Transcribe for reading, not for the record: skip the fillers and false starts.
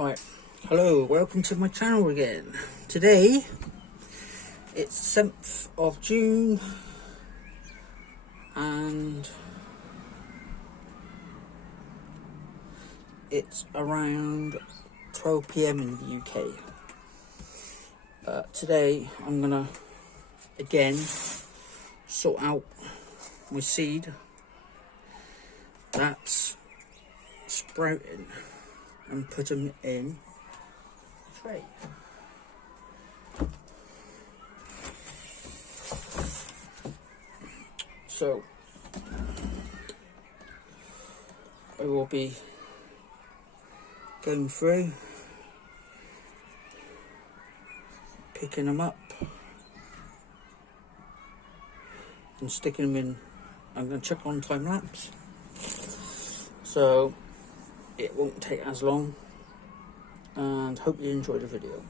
Right, hello, welcome to my channel again. Today it's 7th of June and it's around 12 PM in the UK. Today I'm gonna again sort out my seed that's sprouting and put them in a tray. So I will be going through, picking them up and sticking them in. I'm going to check on time lapse, so it won't take as long, and hope you enjoy the video.